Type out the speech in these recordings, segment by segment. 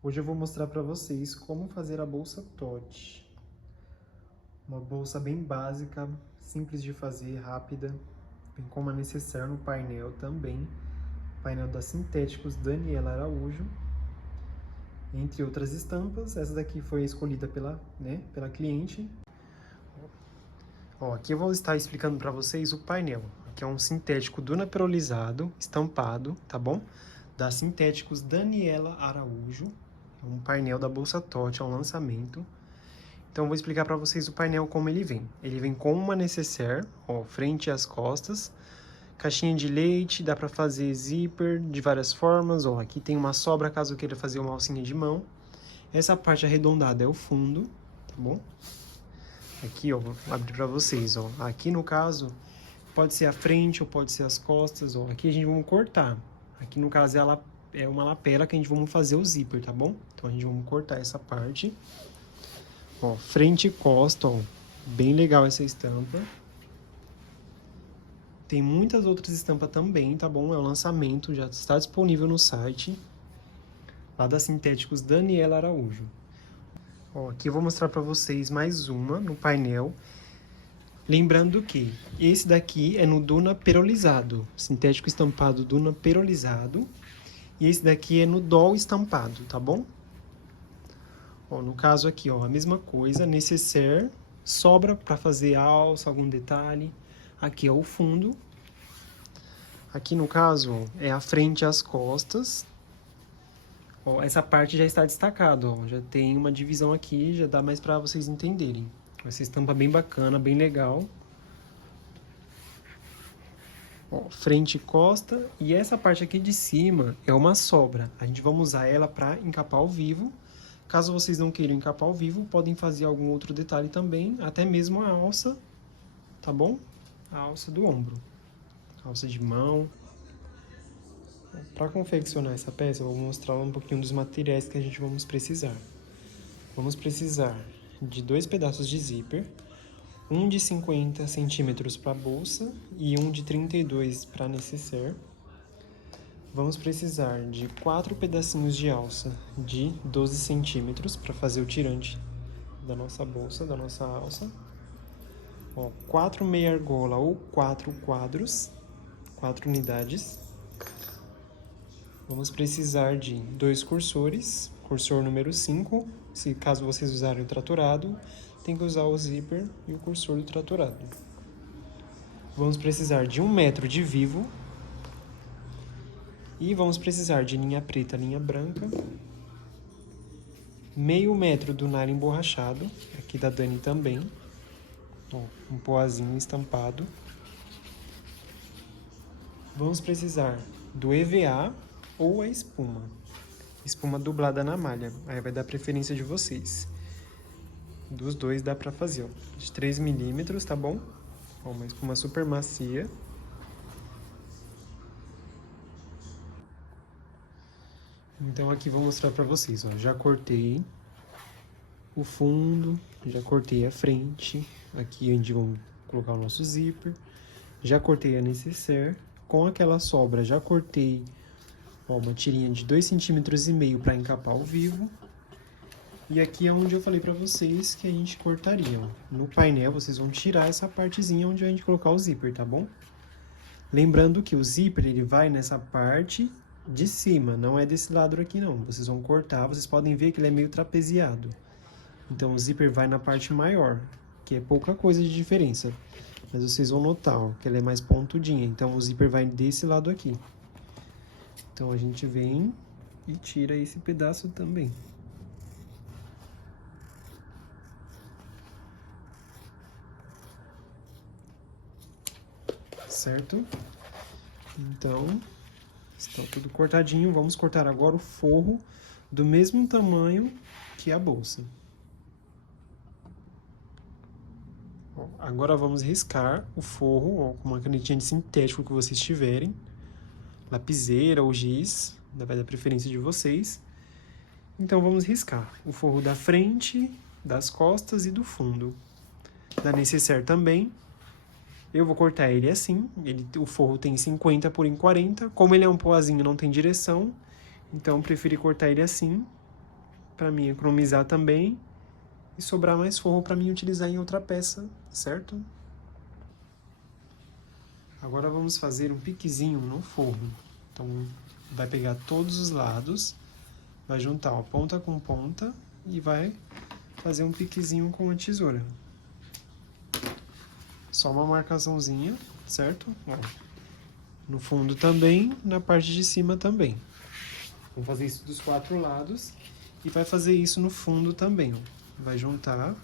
Hoje eu vou mostrar para vocês como fazer a bolsa Tote. Uma bolsa bem básica, simples de fazer, rápida, bem como a necessaire no painel também. Painel da Sintéticos Daniela Araújo. Entre outras estampas, essa daqui foi escolhida pela cliente. Aqui eu vou estar explicando para vocês o painel. Aqui é um sintético Duna perolizado, estampado, tá bom? Da Sintéticos Daniela Araújo. É um painel da bolsa Tote, é um lançamento. Então eu vou explicar para vocês o painel como ele vem. Ele vem com uma necessaire, frente e as costas, caixinha de leite, dá para fazer zíper de várias formas, aqui tem uma sobra caso eu queira fazer uma alcinha de mão. Essa parte arredondada é o fundo, tá bom? Aqui, vou abrir para vocês, aqui no caso, pode ser a frente ou pode ser as costas, aqui a gente vai cortar. Aqui no caso é uma lapela que a gente vai fazer o zíper, tá bom? Então a gente vai cortar essa parte. Frente e costa, bem legal essa estampa. Tem muitas outras estampas também, tá bom? É o lançamento, já está disponível no site. Lá da Sintéticos Daniela Araújo. Aqui eu vou mostrar para vocês mais uma no painel. Lembrando que esse daqui é no Duna perolizado. Sintético estampado Duna perolizado. E esse daqui é no doll estampado, tá bom? No caso aqui, a mesma coisa, necessaire, sobra para fazer alça, algum detalhe. Aqui é o fundo. Aqui no caso, é a frente e as costas. Essa parte já está destacada, já tem uma divisão aqui, já dá mais para vocês entenderem. Essa estampa bem bacana, bem legal. Frente e costa, e essa parte aqui de cima é uma sobra. A gente vai usar ela para encapar ao vivo. Caso vocês não queiram encapar ao vivo, podem fazer algum outro detalhe também, até mesmo a alça, tá bom? A alça do ombro, alça de mão. Para confeccionar essa peça, eu vou mostrar um pouquinho dos materiais que a gente vamos precisar. Vamos precisar de 2 pedaços de zíper, um de 50 centímetros para a bolsa e um de 32 para a necessaire. Vamos precisar de 4 pedacinhos de alça de 12 centímetros para fazer o tirante da nossa bolsa, da nossa alça. 4 meia argola ou 4 quadros, 4 unidades. Vamos precisar de 2 cursores, cursor número 5, caso vocês usarem o tratorado, tem que usar o zíper e o cursor do tratorado. Vamos precisar de 1 metro de vivo. E vamos precisar de linha preta, linha branca. Meio metro do nylon emborrachado, aqui da Dani também. Um poazinho estampado. Vamos precisar do EVA ou a espuma. Espuma dublada na malha, aí vai dar preferência de vocês. Dos dois dá pra fazer, de 3 milímetros, tá bom? Uma espuma super macia. Então aqui vou mostrar pra vocês, já cortei o fundo, já cortei a frente, aqui onde vamos colocar o nosso zíper, já cortei a necessaire, com aquela sobra já cortei uma tirinha de 2,5 cm para encapar ao vivo. E aqui é onde eu falei pra vocês que a gente cortaria. No painel vocês vão tirar essa partezinha onde a gente colocar o zíper, tá bom? Lembrando que o zíper ele vai nessa parte de cima, não é desse lado aqui não. Vocês vão cortar, vocês podem ver que ele é meio trapeziado. Então o zíper vai na parte maior, que é pouca coisa de diferença. Mas vocês vão notar, que ela é mais pontudinha. Então o zíper vai desse lado aqui. Então a gente vem e tira esse pedaço também. Certo? Então, está tudo cortadinho. Vamos cortar agora o forro do mesmo tamanho que a bolsa. Agora vamos riscar o forro com uma canetinha de sintético que vocês tiverem. Lapiseira ou giz, vai dar preferência de vocês. Então vamos riscar o forro da frente, das costas e do fundo. Da necessaire também. Eu vou cortar ele assim, o forro tem 50 por 40, como ele é um poazinho não tem direção, então eu preferi cortar ele assim. para mim economizar também e sobrar mais forro para mim utilizar em outra peça, certo? Agora vamos fazer um piquezinho no forro. Então, vai pegar todos os lados, vai juntar ó, ponta com ponta e vai fazer um piquezinho com a tesoura. Só uma marcaçãozinha, certo? Ó, no fundo também, na parte de cima também. Vamos fazer isso dos 4 lados e vai fazer isso no fundo também, ó. Vai juntar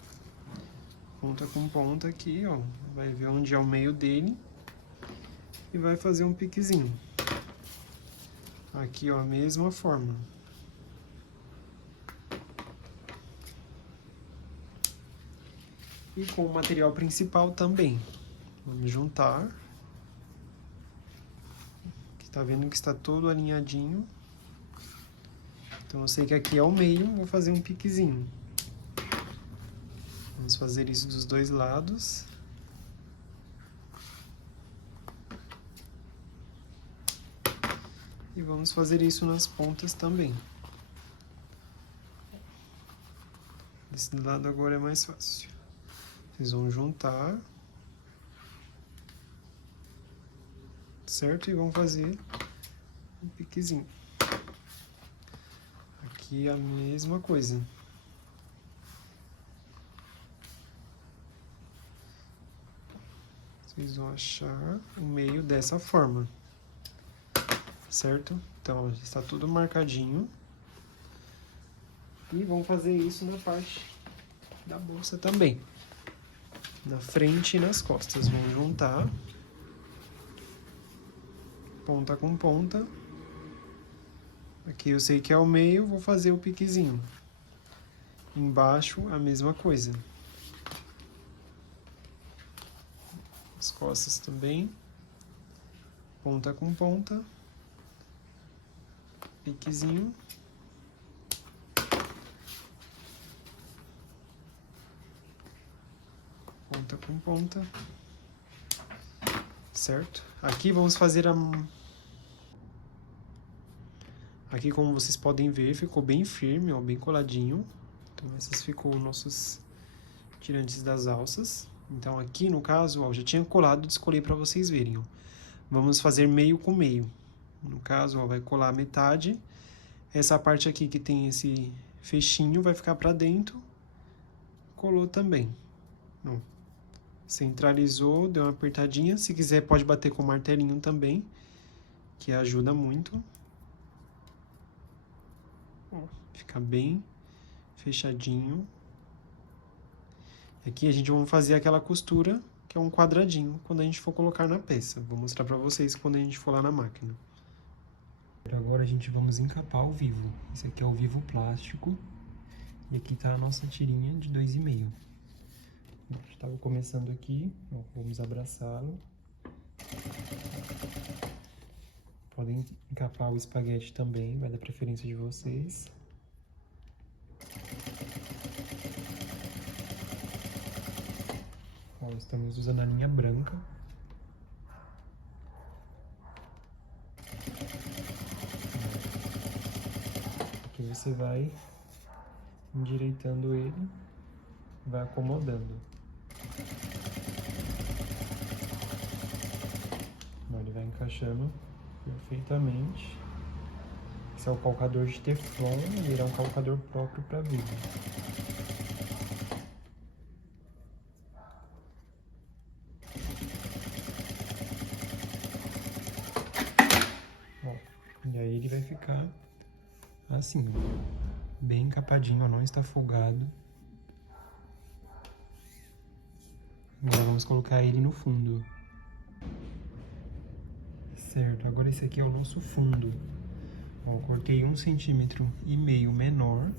ponta com ponta aqui, ó. Vai ver onde é o meio dele e vai fazer um piquezinho. Aqui, ó, a mesma forma. E com o material principal também. Vamos juntar. Aqui tá vendo que está todo alinhadinho. Então eu sei que aqui é o meio, vou fazer um piquezinho. Vamos fazer isso dos 2 lados. E vamos fazer isso nas pontas também. Desse lado agora é mais fácil. Vocês vão juntar. Certo? E vão fazer um piquezinho. Aqui a mesma coisa. Vocês vão achar o meio dessa forma. Certo? Então, está tudo marcadinho. E vamos fazer isso na parte da bolsa também. Na frente e nas costas. Vão juntar. Ponta com ponta. Aqui eu sei que é o meio, vou fazer o piquezinho. Embaixo, a mesma coisa. As costas também. Ponta com ponta. Piquezinho. Ponta com ponta. Certo? Aqui vamos fazer a... Aqui, como vocês podem ver, ficou bem firme, ó, bem coladinho. Então, esses ficou nossos tirantes das alças. Então, aqui, no caso, ó, já tinha colado, descolei para vocês verem, ó. Vamos fazer meio com meio. No caso, ó, vai colar a metade. Essa parte aqui que tem esse fechinho vai ficar para dentro. Colou também. Ó. Centralizou, deu uma apertadinha. Se quiser, pode bater com o martelinho também, que ajuda muito. Ó, fica bem fechadinho. Aqui a gente vai fazer aquela costura, que é um quadradinho, quando a gente for colocar na peça. Vou mostrar pra vocês quando a gente for lá na máquina. Agora a gente vamos encapar o vivo. Esse aqui é o vivo plástico. E aqui tá a nossa tirinha de 2,5. Estava começando aqui, ó, vamos abraçá-lo. Podem encapar o espaguete também, vai dar preferência de vocês. Ó, estamos usando a linha branca. Aqui você vai endireitando ele, vai acomodando. Ele vai encaixando perfeitamente. Esse é o calcador de Teflon, ele é um calcador próprio para vidro. Ó, e aí ele vai ficar assim, bem encapadinho, ó, não está folgado. Agora vamos colocar ele no fundo. Certo, agora esse aqui é o nosso fundo. Ó, eu cortei 1,5 cm menor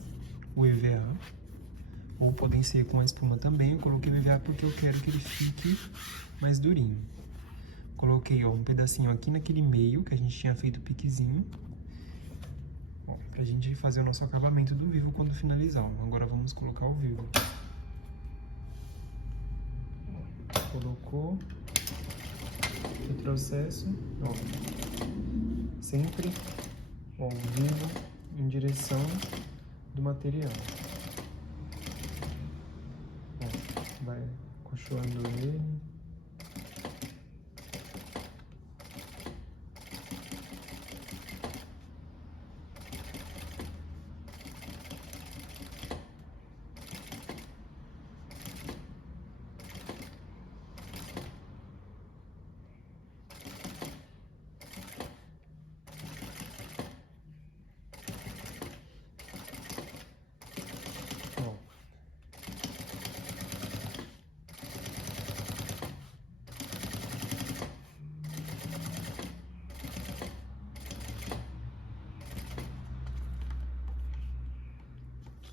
o EVA, ou podem ser com a espuma também. Eu coloquei o EVA porque eu quero que ele fique mais durinho. Coloquei, ó, um pedacinho aqui naquele meio que a gente tinha feito o piquezinho, ó, pra gente fazer o nosso acabamento do vivo quando finalizar. Ó. Agora vamos colocar o vivo. Colocou. Retrocesso, ó, sempre, ó, vivo em direção do material. Ó, vai acolchoando ele.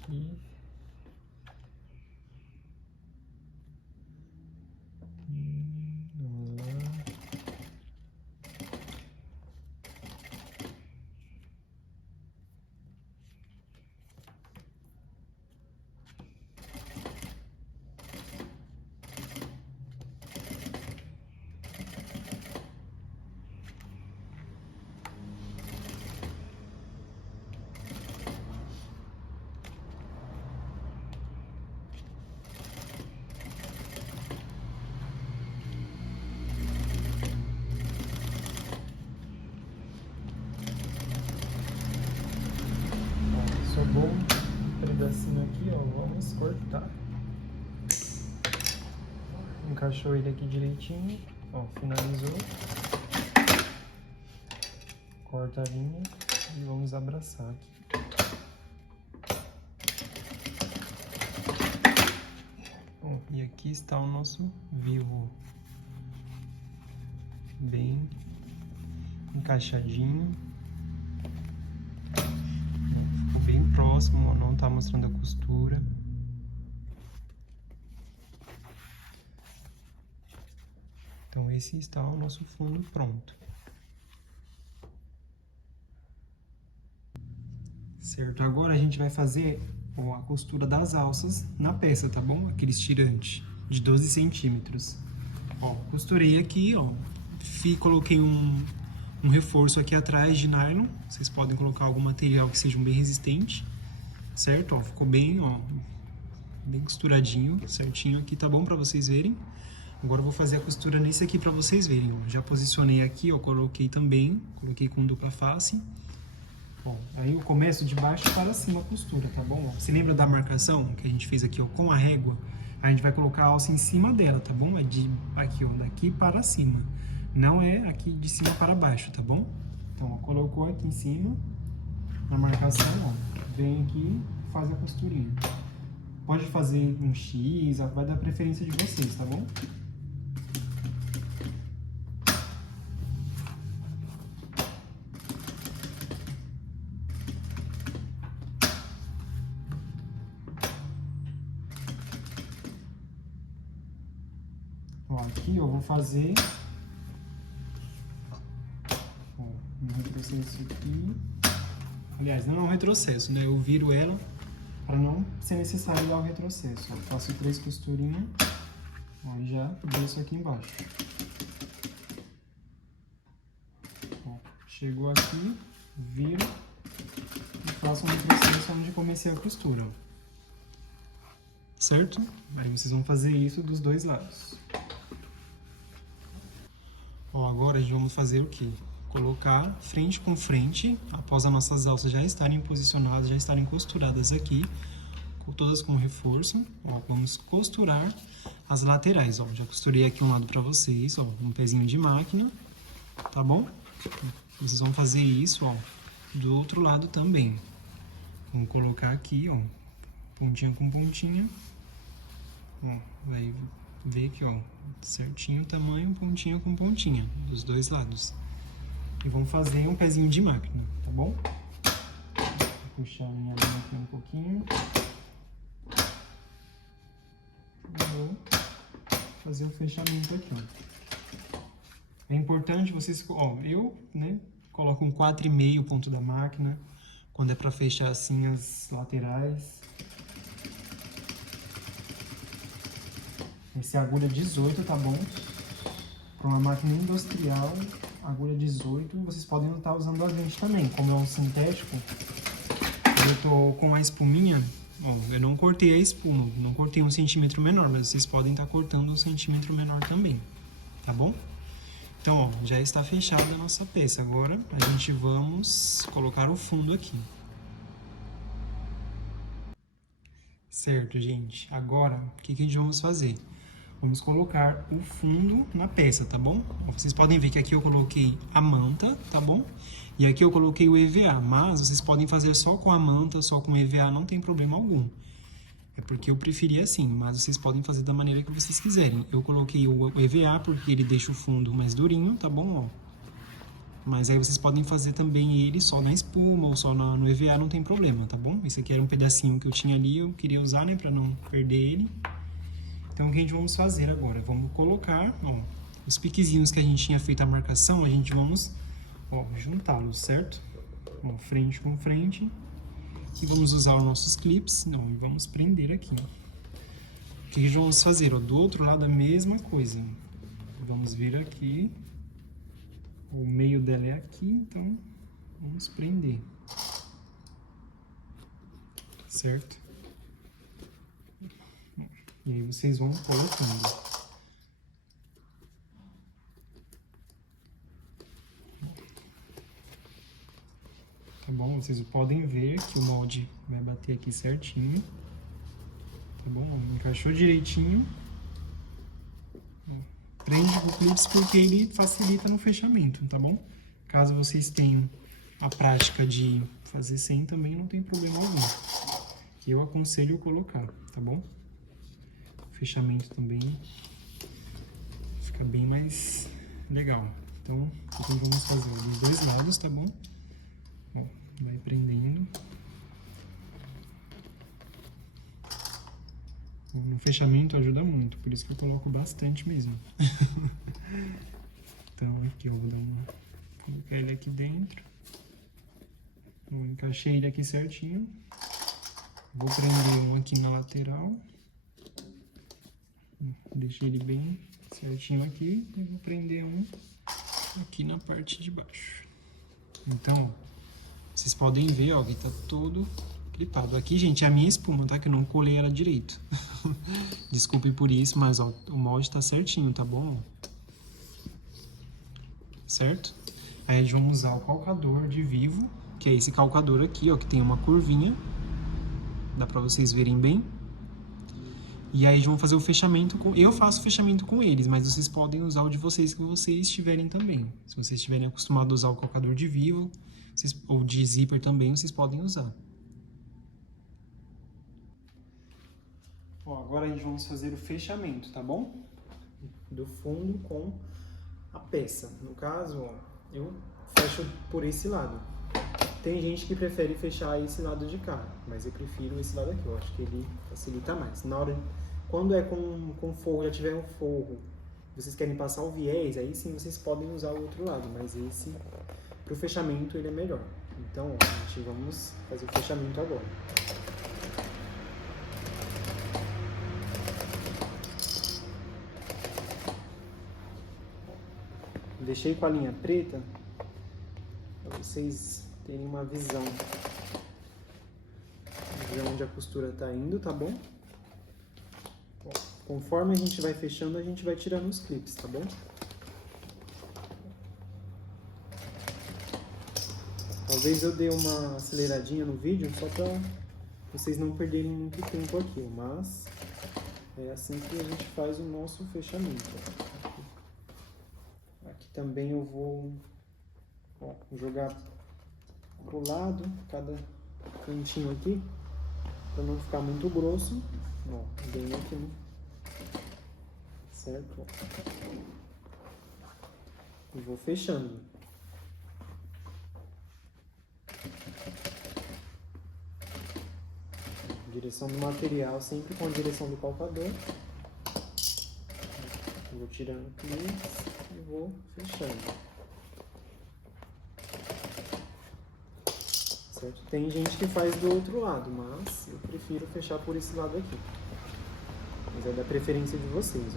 Aqui. Vamos lá. Sobrou um pedacinho aqui, ó, vamos cortar. Encaixou ele aqui direitinho, ó, finalizou. Corta a linha e vamos abraçar aqui. Bom, e aqui está o nosso vivo, bem encaixadinho. Bem próximo, ó, não tá mostrando a costura. Então esse está o nosso fundo pronto. Certo, agora a gente vai fazer, ó, a costura das alças na peça, tá bom? Aquele estirante de 12 centímetros. Ó, costurei aqui, ó, coloquei um reforço aqui atrás de nylon. Vocês podem colocar algum material que seja bem resistente, certo? Ó, ficou bem, ó, bem costuradinho, certinho aqui, tá bom pra vocês verem. Agora eu vou fazer a costura nesse aqui pra vocês verem, ó. Já posicionei aqui, ó, coloquei com dupla face. Ó, aí eu começo de baixo para cima a costura, tá bom? Ó, você lembra da marcação que a gente fez aqui, ó, com a régua? A gente vai colocar a alça em cima dela, tá bom? É de aqui, ó, daqui para cima. Não é aqui de cima para baixo, tá bom? Então, ó, colocou aqui em cima, na marcação, ó, vem aqui e faz a costurinha. Pode fazer um X, vai dar preferência de vocês, tá bom? Ó, aqui eu vou fazer um retrocesso aqui. Aliás, não é um retrocesso, né? Eu viro ela para não ser necessário dar o retrocesso. Ó, faço 3 costurinhas, ó, e já desço aqui embaixo. Ó, chegou aqui, viro e faço um retrocesso onde comecei a costura. Certo? Aí vocês vão fazer isso dos dois lados. Ó, agora a gente vamos fazer o quê? Colocar frente com frente, após as nossas alças já estarem posicionadas, já estarem costuradas aqui, todas com reforço. Ó, vamos costurar as laterais, ó. Já costurei aqui um lado pra vocês, ó, um pezinho de máquina, tá bom? Vocês vão fazer isso, ó, do outro lado também. Vamos colocar aqui, ó, pontinha com pontinha. Ó, vai ver aqui, ó, certinho o tamanho, pontinha com pontinha, dos dois lados. E vamos fazer um pezinho de máquina, tá bom? Vou puxar a minha linha aqui um pouquinho. E vou fazer o fechamento aqui, ó. É importante vocês, ó, eu, né, coloco um 4,5 ponto da máquina, quando é pra fechar assim as laterais. Esse é agulha 18, tá bom? Para uma máquina industrial, agulha 18, vocês podem estar usando a gente também. Como é um sintético, Eu tô com a espuminha, ó, eu não cortei a espuma, não cortei 1 centímetro menor, mas vocês podem estar cortando 1 centímetro menor também, tá bom? Então, ó, já está fechada a nossa peça. Agora, a gente vamos colocar o fundo aqui. Certo, gente? Agora, o que que a gente vamos fazer? Vamos colocar o fundo na peça, tá bom? Vocês podem ver que aqui eu coloquei a manta, tá bom? E aqui eu coloquei o EVA, mas vocês podem fazer só com a manta, só com o EVA, não tem problema algum. É porque eu preferi assim, mas vocês podem fazer da maneira que vocês quiserem. Eu coloquei o EVA porque ele deixa o fundo mais durinho, tá bom? Ó. Mas aí vocês podem fazer também ele só na espuma ou só no EVA, não tem problema, tá bom? Esse aqui era um pedacinho que eu tinha ali, eu queria usar, né, pra não perder ele. Então, o que a gente vamos fazer agora? Vamos colocar, ó, os piquezinhos que a gente tinha feito a marcação, a gente vamos, ó, juntá-los, certo? Ó, frente com frente. E vamos usar os nossos clips, não, e vamos prender aqui. O que a gente vamos fazer? Ó, do outro lado a mesma coisa. Vamos vir aqui. O meio dela é aqui, então vamos prender. Certo? E aí vocês vão colocando. Tá bom? Vocês podem ver que o molde vai bater aqui certinho. Tá bom? Encaixou direitinho. Prende com clips porque ele facilita no fechamento, tá bom? Caso vocês tenham a prática de fazer sem também, não tem problema algum. Que eu aconselho colocar, tá bom? O fechamento também fica bem mais legal. Então, o que vamos fazer dos dois lados, tá bom? Ó, vai prendendo. No fechamento ajuda muito, por isso que eu coloco bastante mesmo. Então aqui eu vou dar uma... colocar ele aqui dentro. Eu encaixei ele aqui certinho. Vou prender um aqui na lateral. Deixei ele bem certinho aqui. E vou prender um aqui na parte de baixo. Então, vocês podem ver, ó, que tá todo clipado. Aqui, gente, é a minha espuma, tá? Que eu não colei ela direito. Desculpe por isso, mas, ó, o molde tá certinho, tá bom? Certo? Aí, a gente vai usar o calcador de vivo, que é esse calcador aqui, ó, que tem uma curvinha. Dá pra vocês verem bem. E aí, vão fazer o fechamento com... Eu faço o fechamento com eles, mas vocês podem usar o de vocês que vocês tiverem também. Se vocês estiverem acostumados a usar o calcador de vivo, ou de zíper também, vocês podem usar. Ó, agora a gente vamos fazer o fechamento, tá bom? Do fundo com a peça. No caso, ó, eu fecho por esse lado. Tem gente que prefere fechar esse lado de cá, mas eu prefiro esse lado aqui. Eu acho que ele facilita mais. Na hora, quando é com forro, já tiver um forro, vocês querem passar o viés, aí sim vocês podem usar o outro lado, mas esse, pro fechamento, ele é melhor. Então, ó, a gente vamos fazer o fechamento agora. Deixei com a linha preta para vocês terem uma visão de onde a costura está indo, tá bom? Ó, conforme a gente vai fechando, a gente vai tirando os clips, tá bom? Talvez eu dê uma aceleradinha no vídeo só para vocês não perderem muito tempo aqui, mas é assim que a gente faz o nosso fechamento. Aqui também eu vou, ó, jogar pro lado, cada cantinho aqui, para não ficar muito grosso. Ó, bem aqui, né? Certo? Ó. E vou fechando. Direção do material, sempre com a direção do calcador. Vou tirando clips e vou fechando. Certo? Tem gente que faz do outro lado, mas eu prefiro fechar por esse lado aqui. Mas é da preferência de vocês,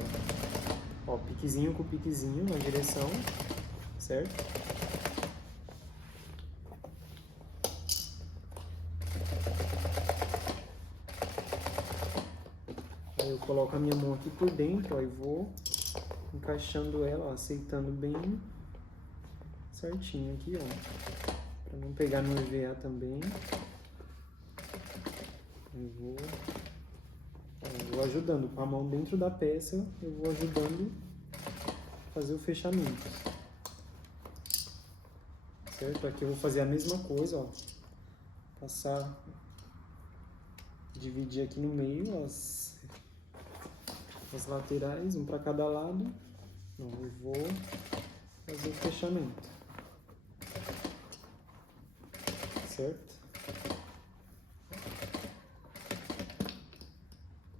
ó. Ó, piquezinho com piquezinho na direção, certo? Aí eu coloco a minha mão aqui por dentro, ó, e vou encaixando ela, ó, aceitando bem certinho aqui, ó. Pra não pegar no EVA também. Eu vou ajudando com a mão dentro da peça, eu vou ajudando a fazer o fechamento. Certo? Aqui eu vou fazer a mesma coisa, ó. Passar, dividir aqui no meio as laterais, um para cada lado. Então, eu vou fazer o fechamento. Certo?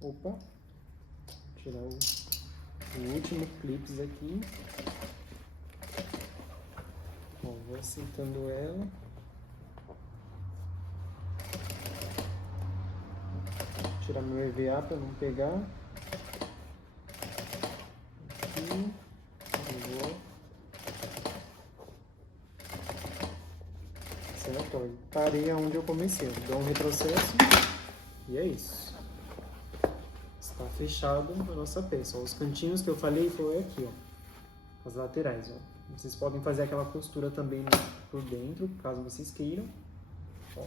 Opa! Tirar o último clips aqui. Ó, vou assentando ela. Tirar meu EVA para não pegar. Aqui. Eu vou. Certo? Ó, parei aonde eu comecei. Dou um retrocesso. E é isso. Está fechado a nossa peça. Ó, os cantinhos que eu falei foi aqui, ó. As laterais, ó. Vocês podem fazer aquela costura também por dentro, caso vocês queiram. Ó,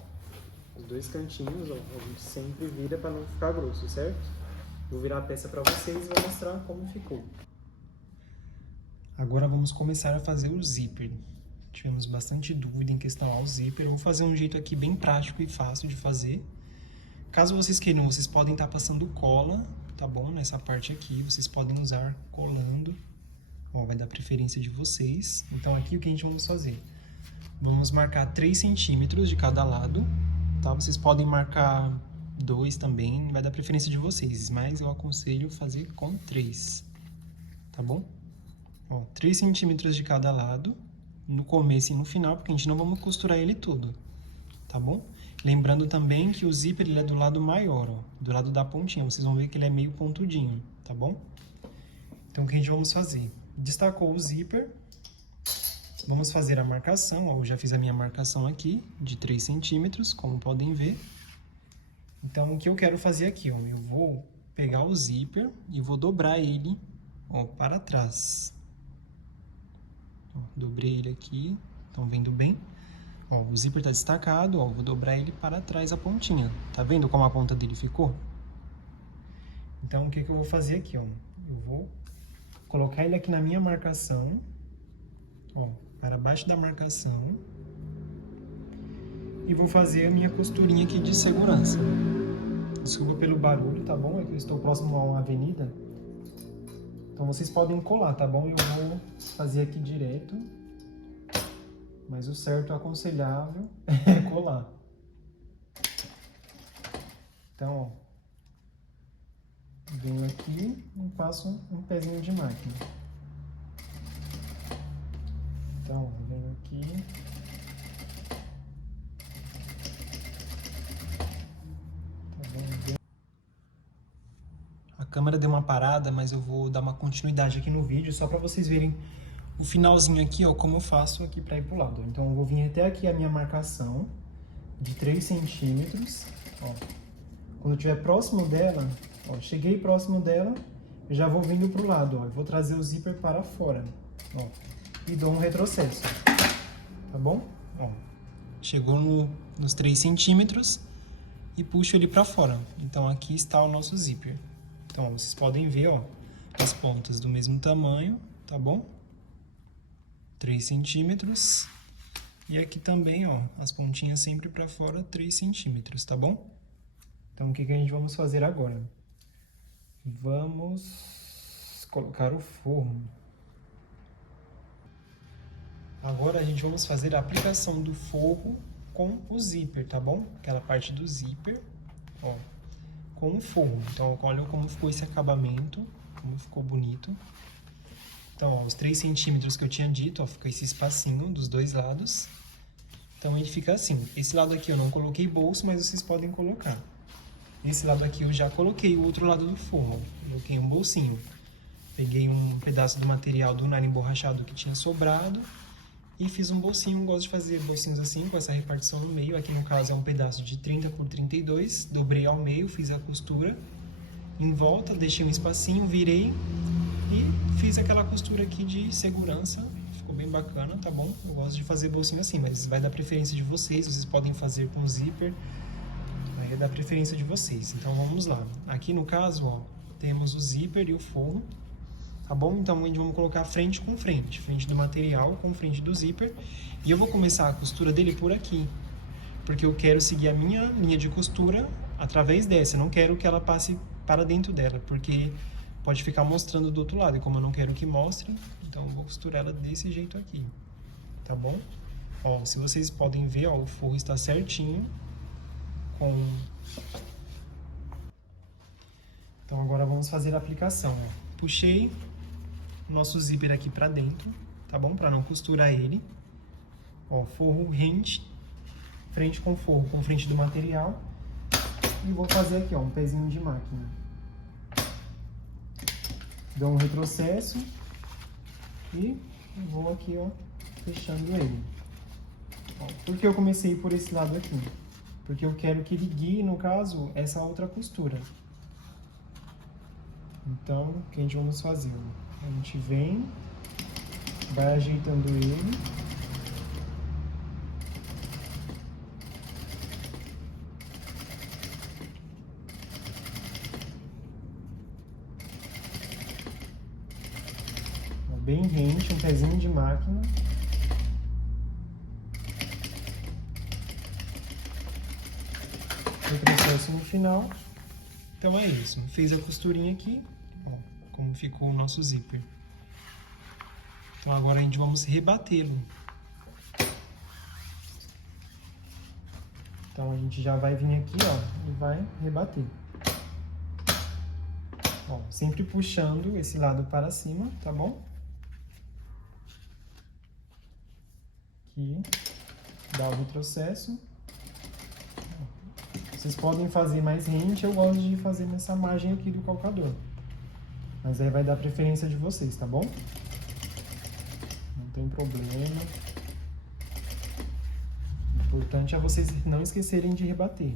os dois cantinhos, ó, a gente sempre vira para não ficar grosso, certo? Vou virar a peça para vocês e vou mostrar como ficou. Agora vamos começar a fazer o zíper. Tivemos bastante dúvida em questão ao zíper. Eu vou fazer um jeito aqui bem prático e fácil de fazer. Caso vocês queiram, vocês podem estar passando cola, tá bom? Nessa parte aqui, vocês podem usar colando. Ó, vai dar preferência de vocês. Então aqui o que a gente vamos fazer? Vamos marcar 3 centímetros de cada lado, tá? Vocês podem marcar 2 também, vai dar preferência de vocês, mas eu aconselho fazer com 3, tá bom? Ó, 3 centímetros de cada lado, no começo e no final, porque a gente não vamos costurar ele todo, tá bom? Lembrando também que o zíper ele é do lado maior, ó, do lado da pontinha, vocês vão ver que ele é meio pontudinho, tá bom? Então o que a gente vamos fazer? Destacou o zíper, vamos fazer a marcação, ó, eu já fiz a minha marcação aqui, de 3 centímetros, como podem ver. Então, o que eu quero fazer aqui, ó, eu vou pegar o zíper e vou dobrar ele, ó, para trás. Ó, dobrei ele aqui, estão vendo bem? Ó, o zíper tá destacado, ó, vou dobrar ele para trás a pontinha. Tá vendo como a ponta dele ficou? Então, o que que eu vou fazer aqui, ó? Eu vou colocar ele aqui na minha marcação, ó, para baixo da marcação, e vou fazer a minha costurinha aqui de segurança. Desculpa pelo barulho, tá bom? É que eu estou próximo a uma avenida, então vocês podem colar, tá bom? Eu vou fazer aqui direto, mas o certo, aconselhável, é colar. Então, ó, venho aqui e faço um pezinho de máquina. Então, venho aqui. Tá bom? A câmera deu uma parada, mas eu vou dar uma continuidade aqui no vídeo, só para vocês verem o finalzinho aqui, ó, como eu faço aqui para ir pro lado. Então, eu vou vir até aqui a minha marcação de 3 centímetros, ó. Quando eu estiver próximo dela, ó, cheguei próximo dela, eu já vou vindo pro lado, ó. Eu vou trazer o zíper para fora, ó, e dou um retrocesso, tá bom? Ó, chegou nos 3 centímetros e puxo ele para fora. Então, aqui está o nosso zíper. Então, ó, vocês podem ver, ó, as pontas do mesmo tamanho, tá bom? 3 centímetros. E aqui também, ó, as pontinhas sempre para fora, 3 centímetros, tá bom? Então, o que que a gente vamos fazer agora? Vamos colocar o forro. Agora, a gente vamos fazer a aplicação do forro com o zíper, tá bom? Aquela parte do zíper, ó, com o forro. Então, olha como ficou esse acabamento, como ficou bonito. Então, ó, os 3 centímetros que eu tinha dito, ó, fica esse espacinho dos dois lados. Então, ele fica assim. Esse lado aqui eu não coloquei bolso, mas vocês podem colocar. Esse lado aqui eu já coloquei o outro lado do forro, coloquei um bolsinho. Peguei um pedaço do material do nylon emborrachado que tinha sobrado e fiz um bolsinho. Gosto de fazer bolsinhos assim, com essa repartição no meio. Aqui no caso é um pedaço de 30 por 32, dobrei ao meio, fiz a costura em volta, deixei um espacinho, virei e fiz aquela costura aqui de segurança. Ficou bem bacana, tá bom? Eu gosto de fazer bolsinho assim, mas vai dar preferência de vocês. Vocês podem fazer com zíper, vai dar preferência de vocês. Então vamos lá. Aqui no caso, ó, temos o zíper e o forro, tá bom? Então a gente vai colocar frente com frente, frente do material com frente do zíper. E eu vou começar a costura dele por aqui, porque eu quero seguir a minha linha de costura através dessa. Eu não quero que ela passe para dentro dela, porque pode ficar mostrando do outro lado. E como eu não quero que mostre, então eu vou costurar ela desse jeito aqui, tá bom? Ó, se vocês podem ver, ó, o forro está certinho com... Então agora vamos fazer a aplicação, ó. Puxei o nosso zíper aqui para dentro, tá bom? Para não costurar ele. Ó, forro rente, frente com forro, com frente do material. E vou fazer aqui, ó, um pezinho de máquina. Dou um retrocesso e vou aqui, ó, fechando ele. Ó, por que eu comecei por esse lado aqui? Porque eu quero que ele guie, no caso, essa outra costura. Então, o que a gente vamos fazer? A gente vem, vai ajeitando ele. Bem rente, um pezinho de máquina. Retrocesso no final. Então é isso. Fiz a costurinha aqui, ó, como ficou o nosso zíper. Então agora a gente vamos rebatê-lo. Então a gente já vai vir aqui, ó, e vai rebater. Ó, sempre puxando esse lado para cima, tá bom? Aqui, dá o retrocesso. Vocês podem fazer mais rente, eu gosto de fazer nessa margem aqui do calcador. Mas aí vai dar preferência de vocês, tá bom? Não tem problema. O importante é vocês não esquecerem de rebater.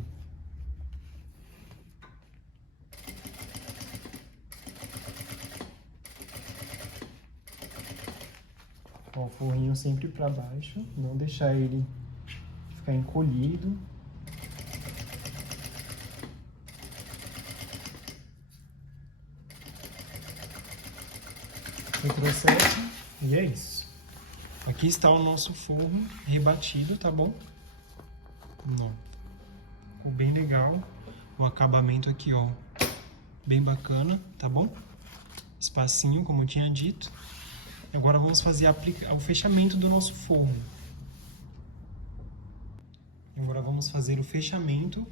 Ó, o forrinho sempre para baixo, não deixar ele ficar encolhido. Retrocesso, e é isso. Aqui está o nosso forro rebatido, tá bom? Não. Ficou bem legal. O acabamento aqui, ó, bem bacana, tá bom? Espacinho, como eu tinha dito. Agora vamos fazer o fechamento do nosso forro. Agora vamos fazer o fechamento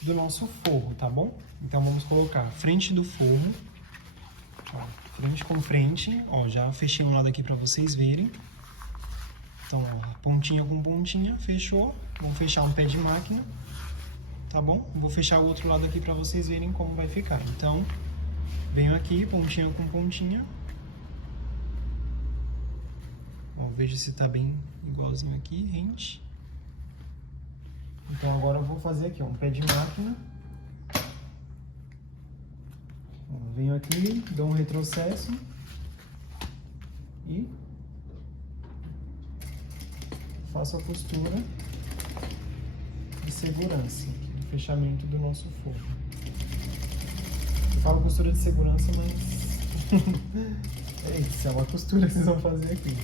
do nosso forro, tá bom? Então vamos colocar a frente do forro, ó, frente com frente, ó, já fechei um lado aqui para vocês verem. Então, ó, pontinha com pontinha, fechou. Vamos fechar um pé de máquina, tá bom? Vou fechar o outro lado aqui para vocês verem como vai ficar. Então, venho aqui, pontinha com pontinha. Ó, veja se tá bem igualzinho aqui, rente. Então agora eu vou fazer aqui, ó, um pé de máquina. Ó, venho aqui, dou um retrocesso e faço a costura de segurança, o fechamento do nosso forro. Eu falo costura de segurança, mas é isso, é uma costura que vocês vão fazer aqui.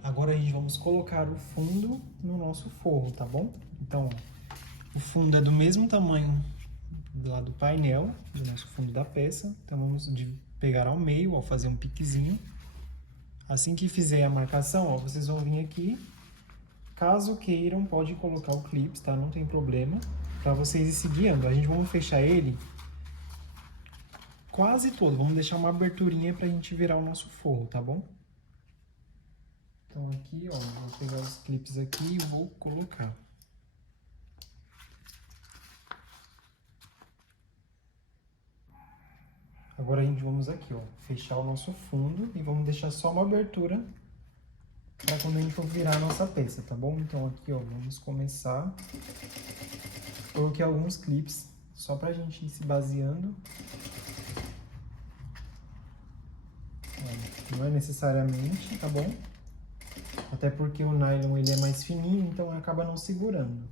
Agora a gente vamos colocar o fundo no nosso forro, tá bom? Então, ó, o fundo é do mesmo tamanho lá do painel, do nosso fundo da peça. Então vamos pegar ao meio, ó, fazer um piquezinho. Assim que fizer a marcação, ó, vocês vão vir aqui. Caso queiram, pode colocar o clips, tá? Não tem problema. Pra vocês ir se guiando. A gente vai fechar ele quase todo. Vamos deixar uma aberturinha pra gente virar o nosso forro, tá bom? Então aqui, ó, vou pegar os clips aqui e vou colocar. Agora a gente vamos aqui, ó, fechar o nosso fundo e vamos deixar só uma abertura para quando a gente for virar a nossa peça, tá bom? Então aqui, ó, vamos começar. Coloquei alguns clips Só pra gente ir se baseando. Não é necessariamente, tá bom? Até porque o nylon ele é mais fininho, então acaba não segurando.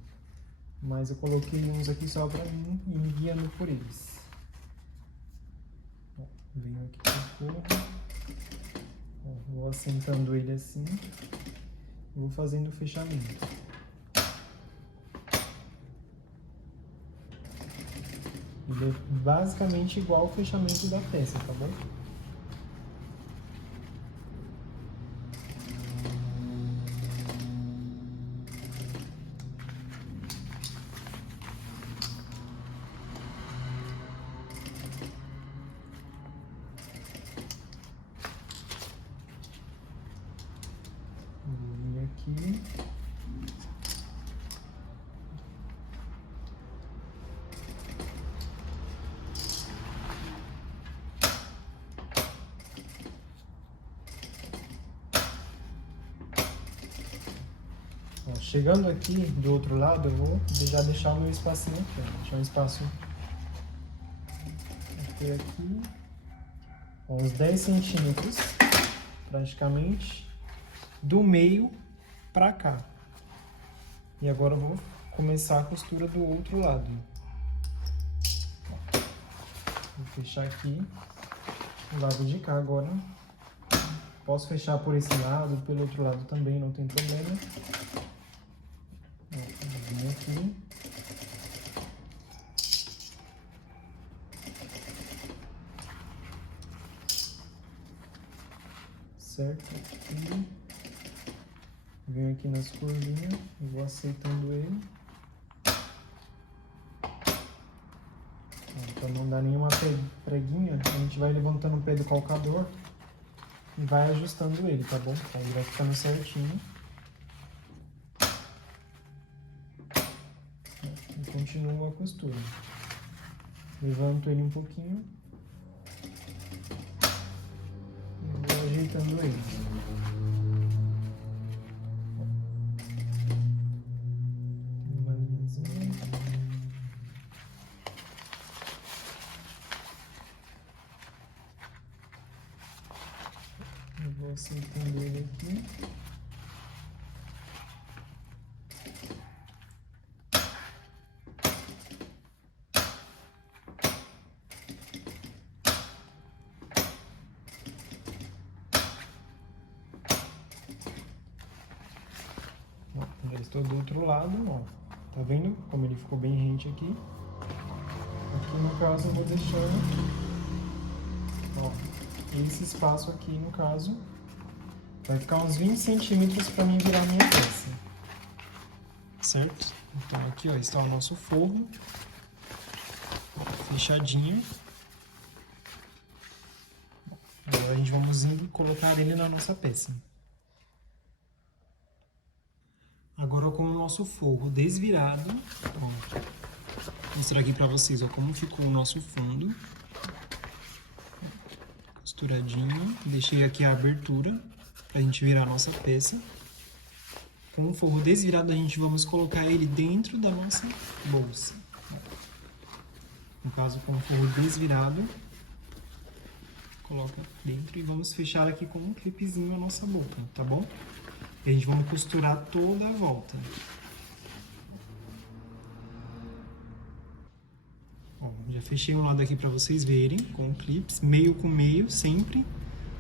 Mas eu coloquei uns aqui só pra mim e me guiando por eles. Venho aqui pro forro. Vou assentando ele assim. E vou fazendo o fechamento. Ele é basicamente igual ao fechamento da peça, tá bom? Vou vir aqui. Chegando aqui do outro lado, eu vou já deixar o meu espacinho aqui, ó. Deixar um espaço aqui, uns 10 centímetros, praticamente, do meio pra cá. E agora eu vou começar a costura do outro lado. Vou fechar aqui, do lado de cá agora. Posso fechar por esse lado, pelo outro lado também, não tem problema. Vou vir aqui. Certo? Aqui. Venho aqui nas curvinhas e vou aceitando ele. Para não dar nenhuma preguinha, a gente vai levantando o pé do calcador e vai ajustando ele, tá bom? Aí vai ficando certinho. E continuo a costura. Levanto ele um pouquinho e vou ajeitando ele. Uma linhazinha. Eu vou acertando ele aqui. Já estou do outro lado, ó. Tá vendo como ele ficou bem rente aqui? Aqui no caso eu vou deixando, ó, esse espaço aqui no caso vai ficar uns 20 centímetros para mim virar minha peça. Certo? Então aqui, ó, está o nosso forro fechadinho. Agora a gente vamos indo colocar ele na nossa peça. Agora com o nosso forro desvirado, ó, vou mostrar aqui pra vocês, ó, como ficou o nosso fundo. Costuradinho, deixei aqui a abertura pra gente virar a nossa peça. Com o forro desvirado, a gente vamos colocar ele dentro da nossa bolsa. No caso, com o forro desvirado, coloca dentro e vamos fechar aqui com um clipezinho a nossa boca, tá bom? E a gente vai costurar toda a volta. Ó, já fechei um lado aqui pra vocês verem, com clips, meio com meio, sempre.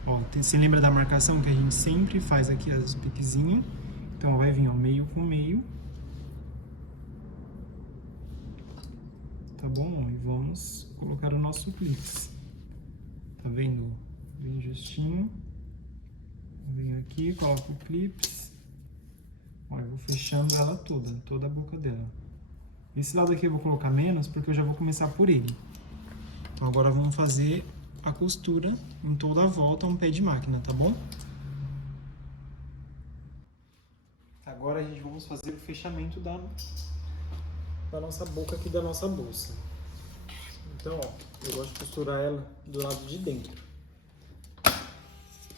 Ó, você lembra da marcação que a gente sempre faz aqui, os piquezinhos? Então, vai vir, ó, meio com meio. Tá bom? E vamos colocar o nosso clips. Tá vendo? Bem justinho. Venho aqui, coloco o clips. Ó, eu vou fechando ela toda a boca dela. Esse lado aqui eu vou colocar menos, porque eu já vou começar por ele. Então agora vamos fazer a costura em toda a volta, um pé de máquina, tá bom? Agora a gente vamos fazer o fechamento da nossa boca aqui da nossa bolsa. Então, ó, eu gosto de costurar ela do lado de dentro.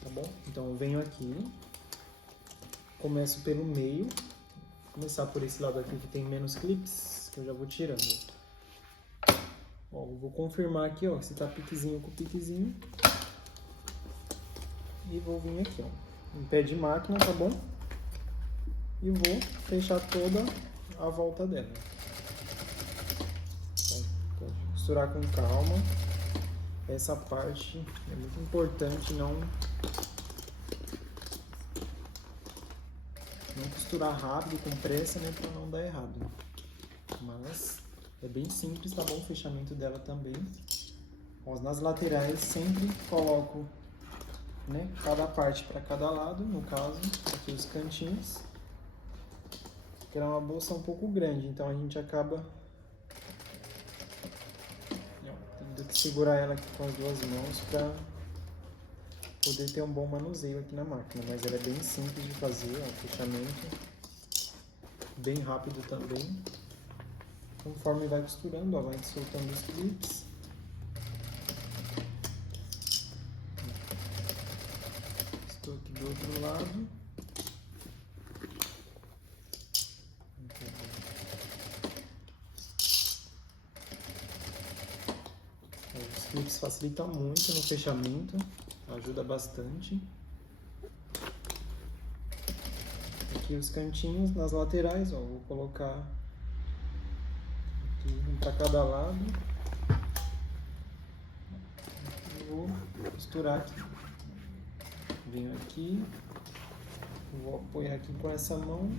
Tá bom? Então eu venho aqui, começo pelo meio, vou começar por esse lado aqui que tem menos clips, que eu já vou tirando. Ó, eu vou confirmar aqui, ó, se tá piquezinho com piquezinho. E vou vir aqui, ó, em pé de máquina, tá bom? E vou fechar toda a volta dela. Então, pode costurar com calma. Essa parte é muito importante não costurar rápido, com pressa, né, para não dar errado. Mas é bem simples, tá bom? O fechamento dela também. Ó, nas laterais sempre coloco, né, cada parte para cada lado, no caso, aqui os cantinhos. Que é uma bolsa um pouco grande, então a gente acaba tendo que segurar ela aqui com as duas mãos para poder ter um bom manuseio aqui na máquina, mas ela é bem simples de fazer, ó, o fechamento, bem rápido também. Conforme vai costurando, ó, vai soltando os clips. Estou aqui do outro lado. Os clips facilitam muito no fechamento, ajuda bastante. Aqui os cantinhos nas laterais, ó, vou colocar aqui um para cada lado. Vou costurar aqui. Venho aqui, vou apoiar aqui com essa mão.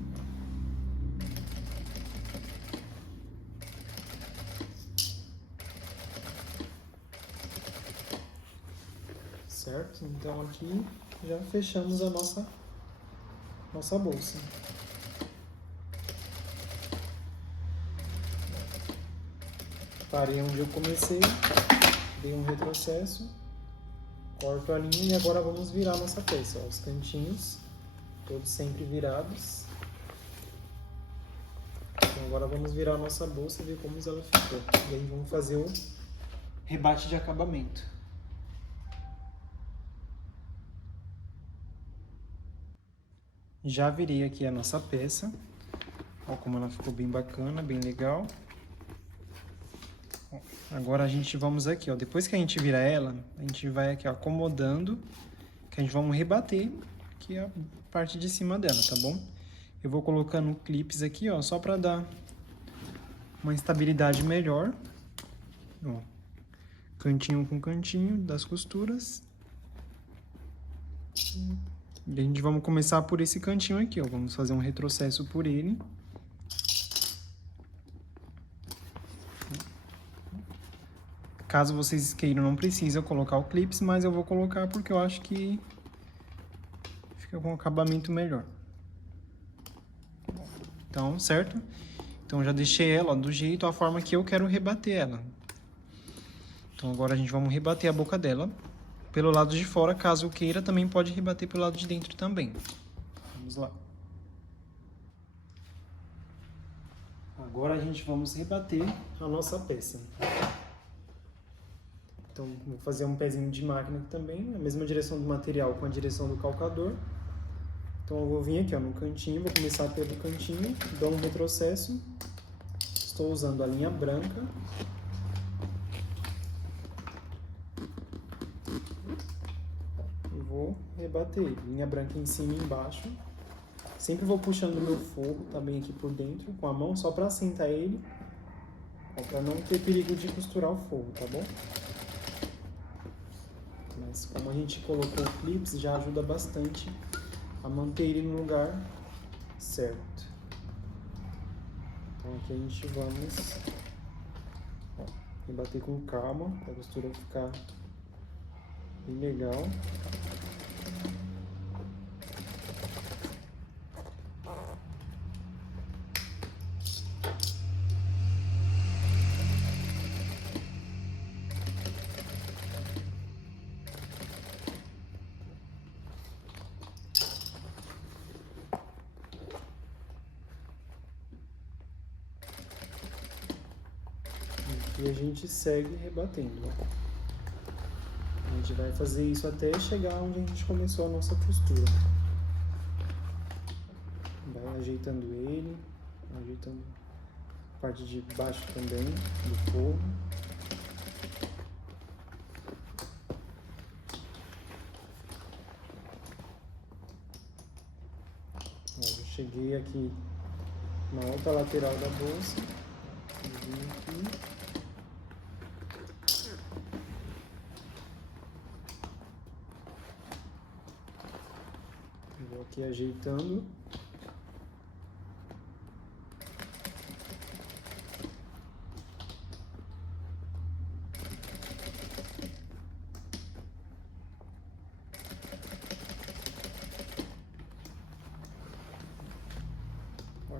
Certo? Então aqui já fechamos a nossa bolsa. Parei onde eu comecei, dei um retrocesso, corto a linha e agora vamos virar nossa peça. Ó, os cantinhos, todos sempre virados. Então agora vamos virar a nossa bolsa e ver como ela ficou. E aí vamos fazer o rebate de acabamento. Já virei aqui a nossa peça. Olha como ela ficou bem bacana, bem legal. Agora a gente vamos aqui, ó, depois que a gente vira ela, a gente vai aqui, ó, acomodando, que a gente vamos rebater aqui a parte de cima dela, tá bom? Eu vou colocando clips aqui, ó, só pra dar uma estabilidade melhor. Ó, cantinho com cantinho das costuras. E a gente vamos começar por esse cantinho aqui, ó, vamos fazer um retrocesso por ele. Caso vocês queiram, não precisa colocar o clips, mas eu vou colocar porque eu acho que fica com um acabamento melhor. Então, certo? Então, já deixei ela, ó, do jeito, a forma que eu quero rebater ela. Então, agora a gente vai rebater a boca dela pelo lado de fora. Caso eu queira, também pode rebater pelo lado de dentro também. Vamos lá. Agora a gente vamos rebater a nossa peça. Então, vou fazer um pezinho de máquina aqui também, a mesma direção do material com a direção do calcador. Então, eu vou vir aqui, ó, no cantinho, vou começar pelo cantinho, dou um retrocesso. Estou usando a linha branca. E vou rebater ele, linha branca em cima e embaixo. Sempre vou puxando o meu forro também aqui por dentro, com a mão, só para assentar ele, para não ter perigo de costurar o forro, tá bom? Mas como a gente colocou o clips, já ajuda bastante a manter ele no lugar certo. Então aqui a gente vamos, ó, rebater com calma, para a costura ficar bem legal. E a gente segue rebatendo. A gente vai fazer isso até chegar onde a gente começou a nossa costura. Vai ajeitando ele, ajeitando a parte de baixo também, do forro. Cheguei aqui na outra lateral da bolsa, vim aqui, vou aqui ajeitando.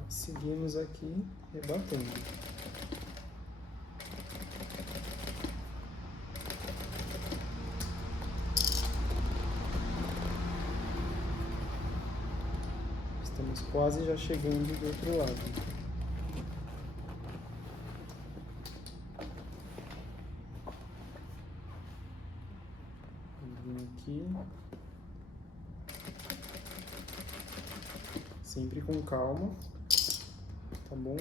Seguimos aqui rebatendo. Estamos quase já chegando do outro lado. Vim aqui. Sempre com calma. Tá bom?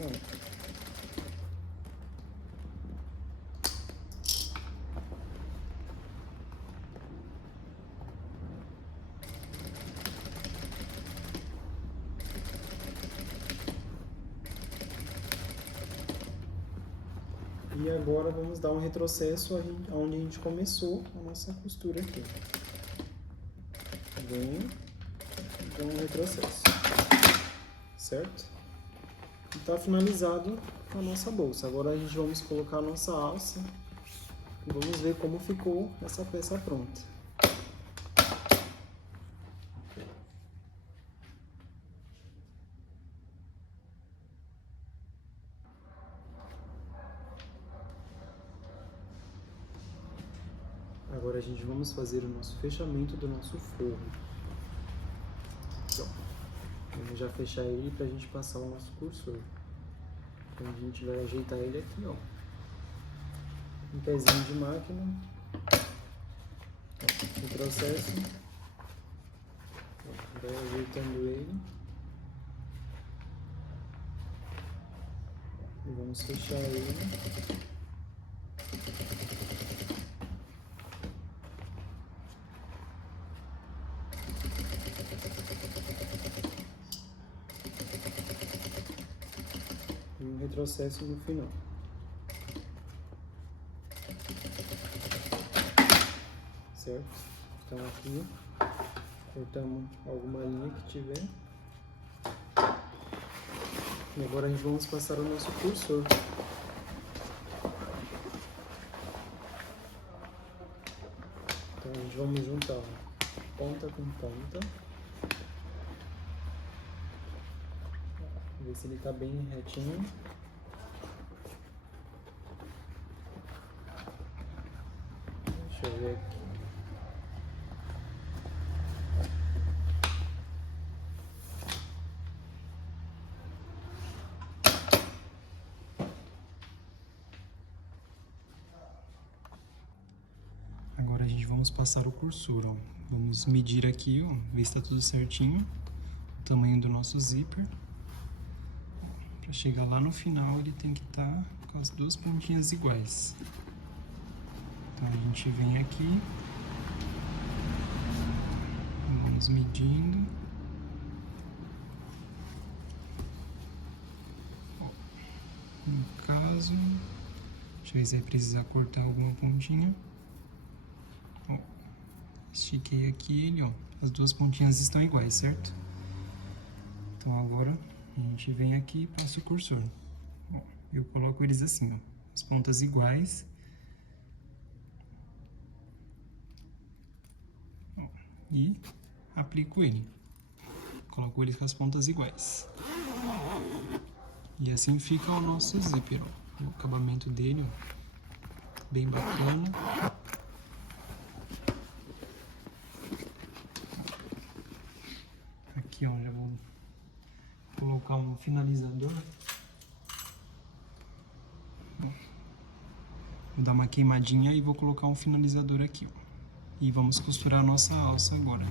E agora vamos dar um retrocesso onde a gente começou a nossa costura aqui. Vem, dá um retrocesso, certo? E tá finalizado a nossa bolsa. Agora a gente vamos colocar a nossa alça e vamos ver como ficou essa peça pronta. Agora a gente vamos fazer o nosso fechamento do nosso forro. Então, vamos já fechar ele pra gente passar o nosso cursor. Então a gente vai ajeitar ele aqui, ó. Um pezinho de máquina. Ó, no processo. Ó, vai ajeitando ele. E vamos fechar ele. E um retrocesso no final. Certo? Então aqui cortamos alguma linha que tiver. E agora a gente vamos passar o nosso cursor. Então a gente vamos juntar ponta com ponta. Ver se ele tá bem retinho. Deixa eu ver aqui. Agora a gente vamos passar o cursor, ó. Vamos medir aqui, ó, ver se tá tudo certinho. O tamanho do nosso zíper. Para chegar lá no final, ele tem que estar com as duas pontinhas iguais. Então a gente vem aqui, vamos medindo. No caso, deixa eu ver se vai precisar cortar alguma pontinha. Ó, estiquei aqui ele, ó, as duas pontinhas estão iguais, certo? Então agora a gente vem aqui e passa o cursor. Ó, eu coloco eles assim, ó, as pontas iguais. Ó, e aplico ele. Coloco eles com as pontas iguais. E assim fica o nosso zíper, ó. O acabamento dele, ó, bem bacana. Aqui, ó, já vou colocar um finalizador. Vou dar uma queimadinha e vou colocar um finalizador aqui, ó. E vamos costurar a nossa alça agora.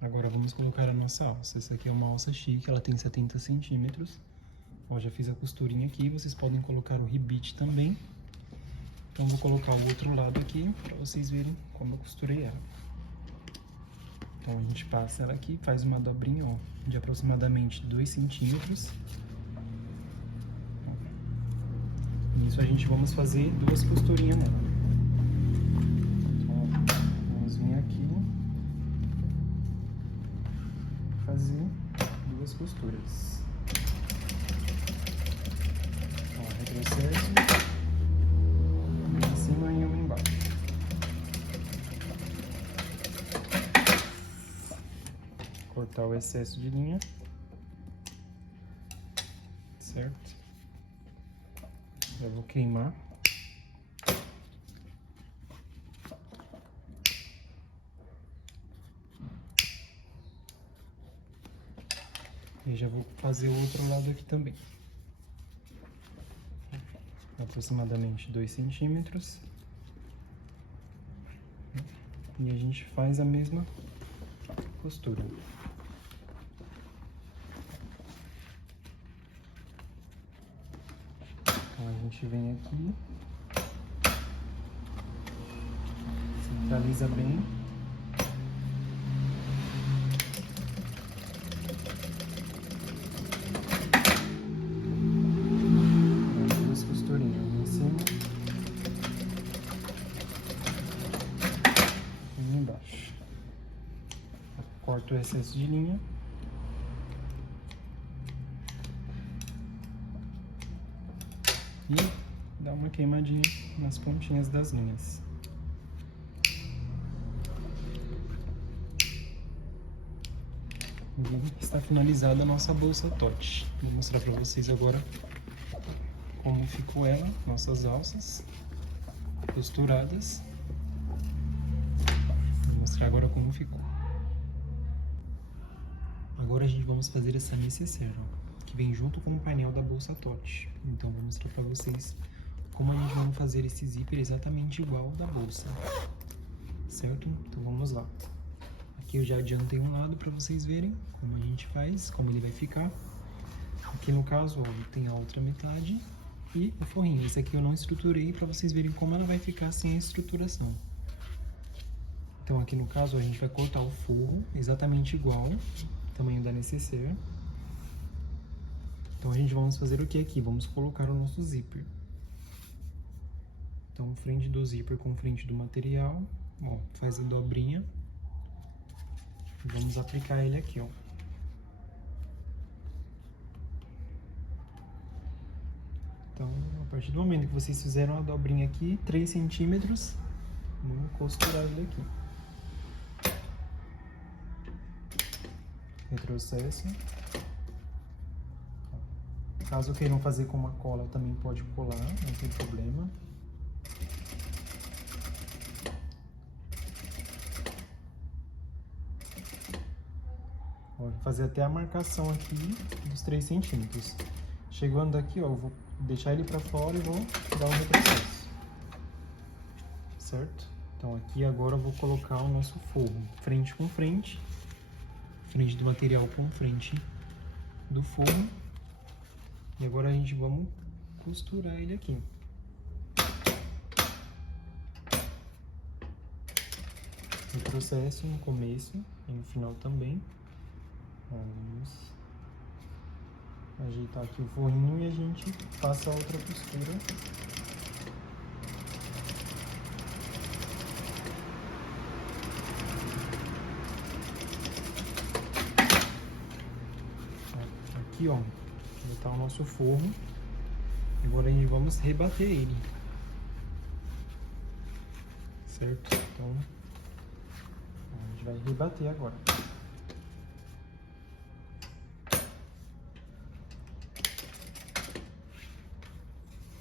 Agora vamos colocar a nossa alça. Essa aqui é uma alça chique, ela tem 70 centímetros. Ó, já fiz a costurinha aqui, vocês podem colocar o ribite também. Então vou colocar o outro lado aqui para vocês verem como eu costurei ela. Então a gente passa ela aqui, faz uma dobrinha, ó, de aproximadamente 2 centímetros. Nisso a gente vamos fazer 2 costurinhas nela. Então, vamos vir aqui, fazer 2 costuras. Ó, retrocesso, uma em cima e uma embaixo. Cortar o excesso de linha, certo? Já vou queimar. E já vou fazer o outro lado aqui também. Aproximadamente 2 centímetros. E a gente faz a mesma costura. Então a gente vem aqui, centraliza bem. Duas costurinhas, uma em cima e uma embaixo. Corto o excesso de linha. E dá uma queimadinha nas pontinhas das linhas. E está finalizada a nossa bolsa Tote. Vou mostrar para vocês agora como ficou ela, nossas alças costuradas. Vou mostrar agora como ficou. Agora a gente vamos fazer essa nécessaire, ó, que vem junto com o painel da bolsa Tote. Então vou mostrar para vocês como a gente vai fazer esse zíper exatamente igual ao da bolsa, certo? Então vamos lá. Aqui eu já adiantei um lado para vocês verem como a gente faz, como ele vai ficar. Aqui no caso, ó, tem a outra metade e o forrinho. Esse aqui eu não estruturei para vocês verem como ela vai ficar sem a estruturação. Então aqui no caso a gente vai cortar o forro exatamente igual, tamanho da nécessaire. Então a gente vamos fazer o que aqui? Vamos colocar o nosso zíper. Então frente do zíper com frente do material, ó, faz a dobrinha. E vamos aplicar ele aqui, ó. Então, a partir do momento que vocês fizeram a dobrinha aqui, 3 centímetros, vamos costurar ele aqui. Retrocesso. Caso queiram fazer com uma cola, também pode colar, não tem problema. Vou fazer até a marcação aqui dos 3 centímetros. Chegando aqui, ó, eu vou deixar ele para fora e vou dar um retrocesso. Certo? Então aqui agora eu vou colocar o nosso forro frente com frente. Frente do material com frente do forro. E agora a gente vamos costurar ele aqui. Retrocesso no começo e no final também. Vamos ajeitar aqui o forrinho e a gente passa a outra costura. Aqui, ó, já está o nosso forro. Agora a gente vamos rebater ele. Certo? Então, a gente vai rebater agora.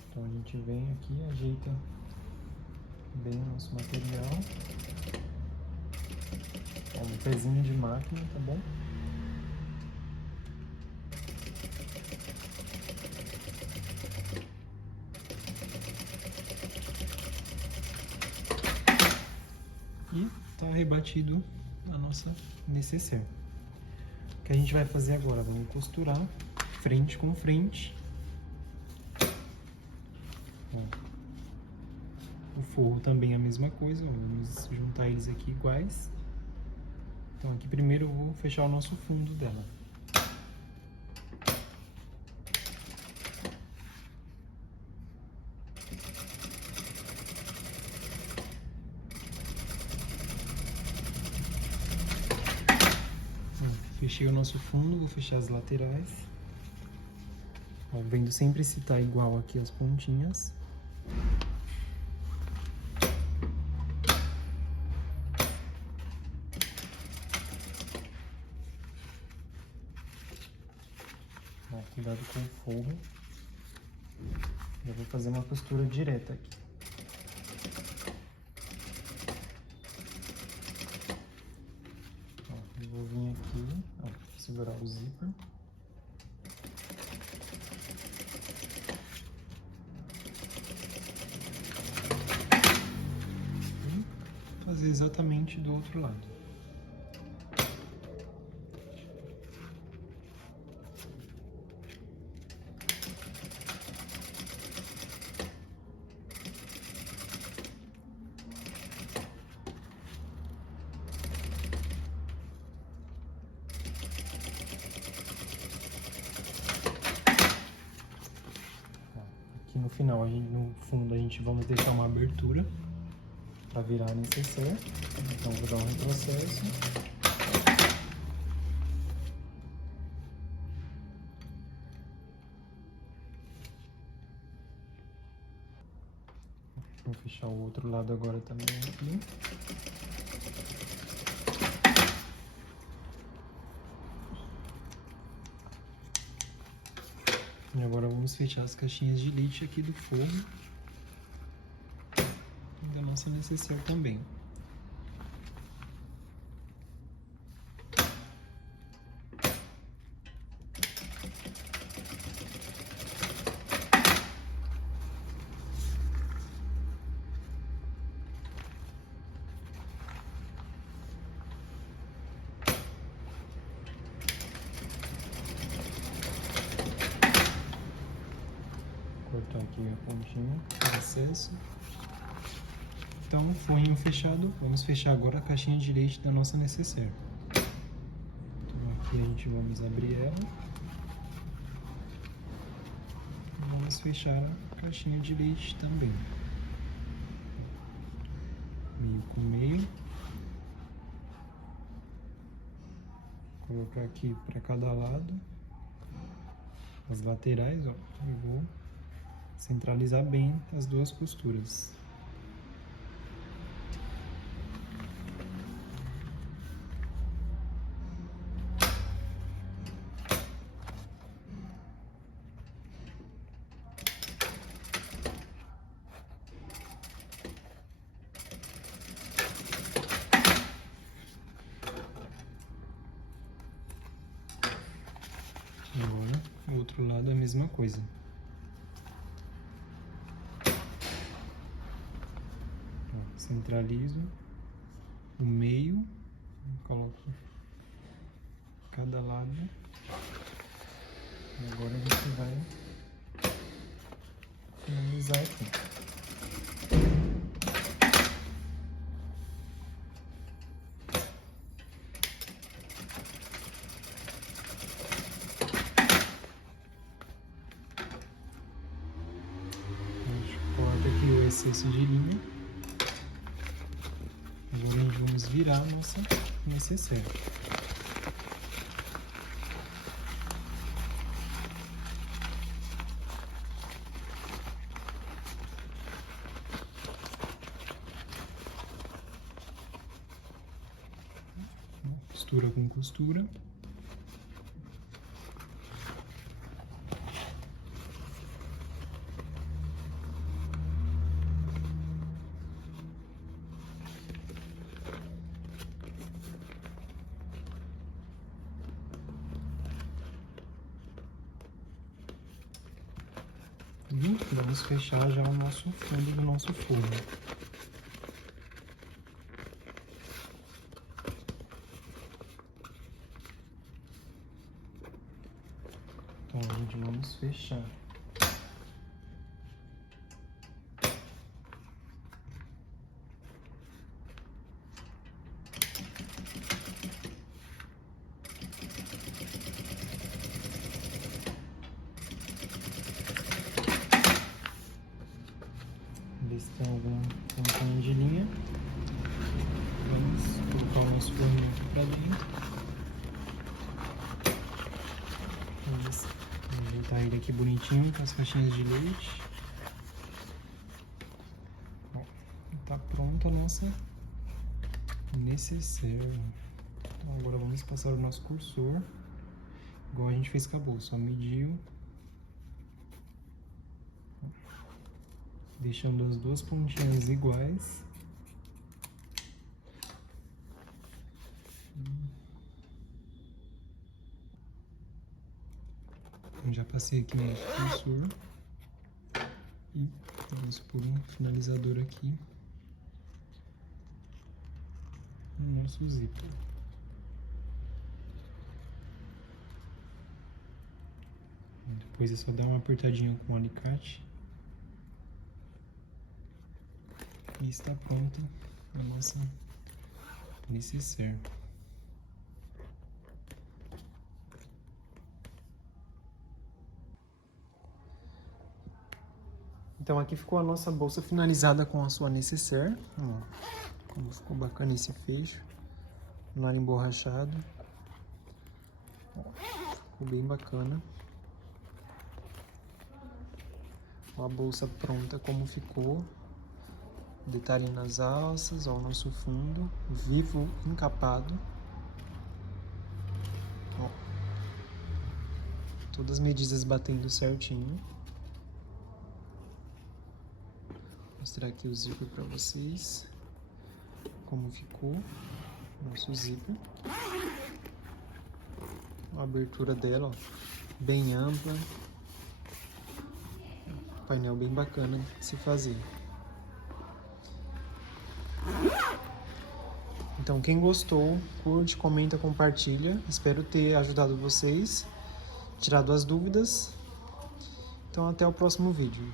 Então a gente vem aqui, ajeita bem o nosso material. Ó, um pezinho de máquina, tá bom? E tá rebatido a nossa nécessaire. O que a gente vai fazer agora? Vamos costurar frente com frente. O forro também é a mesma coisa, vamos juntar eles aqui iguais. Então aqui primeiro eu vou fechar o nosso fundo dela. Fechei o nosso fundo, vou fechar as laterais. Ó, vendo sempre se tá igual aqui as pontinhas. Ó, cuidado com o forro. Eu vou fazer uma costura direta aqui. Ó, eu vou vir aqui, ó, segurar o zíper. E fazer exatamente do outro lado. Aqui no final, no fundo, a gente vamos deixar uma abertura para virar a necessaire. Então, vou dar um retrocesso. Vou fechar o outro lado agora também aqui. E agora vamos fechar as caixinhas de lite aqui do forro e da nossa necessaire também. Cortar aqui a pontinha, acesso. Então, forrinho fechado, vamos fechar agora a caixinha de leite da nossa necessaire. Então, aqui a gente vamos abrir ela. E vamos fechar a caixinha de leite também. Meio com meio. Colocar aqui para cada lado. As laterais, ó, e vou centralizar bem as duas costuras. Agora, o outro lado é a mesma coisa. Centralizo o meio, coloco cada lado. E agora a gente vai finalizar aqui. A gente corta aqui o excesso de linha. Agora a gente vamos virar a nossa necessaire. Costura com costura. E vamos fechar já o nosso fundo do nosso forno. Então, a gente vamos fechar. ver se tem alguma pontinha de linha. Vamos colocar o nosso forninho aqui pra dentro. Vamos ajeitar ele aqui bonitinho com as caixinhas de leite. Bom, tá pronta a nossa necessaire. Então, agora vamos passar o nosso cursor, igual a gente fez com a bolsa. Só mediu, deixando as duas pontinhas iguais. Já passei aqui no cursor e vamos pôr um finalizador aqui no nosso zíper. Depois é só dar uma apertadinha com o alicate e está pronta a nossa necessaire. Então aqui ficou a nossa bolsa finalizada com a sua necessaire. Ó, como ficou bacana esse fecho. Nada emborrachado. Ó, ficou bem bacana. Ó, a bolsa pronta como ficou. Detalhe nas alças, ó, o nosso fundo. Vivo encapado. Ó, todas as medidas batendo certinho. Vou mostrar aqui o zíper para vocês, como ficou nosso zíper. A abertura dela, ó, bem ampla, painel bem bacana de se fazer. Então quem gostou, curte, comenta, compartilha. Espero ter ajudado vocês, tirado as dúvidas. Então até o próximo vídeo.